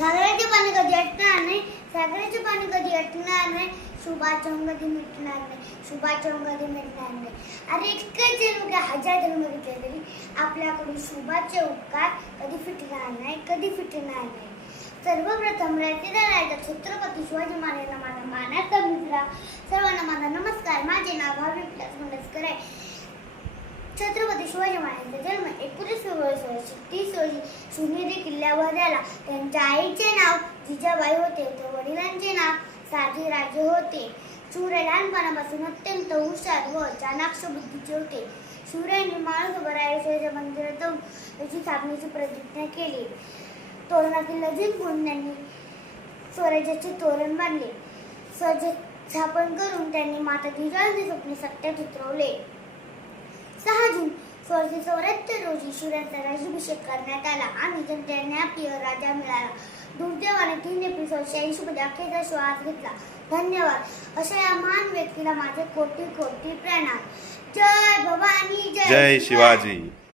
सागराचे पाणी कधी अटणार नाही, सागराचे पाणी कधी अटणार नाही, शुभाचम कधी मिटणार नाही, शुभाचम कधी मिटणार नाही. अरे एकच जन्म काय हजार जन्म घेतले तरी आपल्याकडून शुभाचे उपकार कधी फिटणार नाही, कधी फिटणार नाही. सर्वप्रथम रयतेदाराचा छत्रपती शिवाजी महाराजांना माझा मानाचा मित्र. सर्वांना माझा नमस्कार. माझे नाव भावी विलास मंडस्कर आहे. छत्रपती शिवाजी महाराजांचा जन्म 19 फेब्रुवारी 1630 रोजी शिवनेरी किल्ल्यावर झाला. त्यांच्या आईचे नाव जिजाबाई होते तर वडिलांचे नाव शहाजीराजे होते. शिवराय लहानपणापासून अत्यंत हुशार व चाणाक्ष बुद्धीचे होते. शिवरायांनी माणूसोबत रायरेश्वराच्या मंदिरात जाऊन त्याची स्थापनेची प्रतिज्ञा केली. तोरणातील नजीक म्हणून त्यांनी स्वराज्याचे तोरण बांधले. स्वराज्य स्थापन करून त्यांनी माता जिजाऊंचे स्वप्न सत्यात उतरवले. 6 जून 1674 रोजी शिवरायांचा राज्याभिषेक करण्यात आला आणि त्यांना प्रिय राजा मिळाला. दुर्दैवाने 3 एप्रिल 1680 मध्ये अखेरचा श्वास घेतला. धन्यवाद. अशा या महान व्यक्तीला माझे कोटी कोटी प्रणाम. जय भवानी, जय शिवाजी.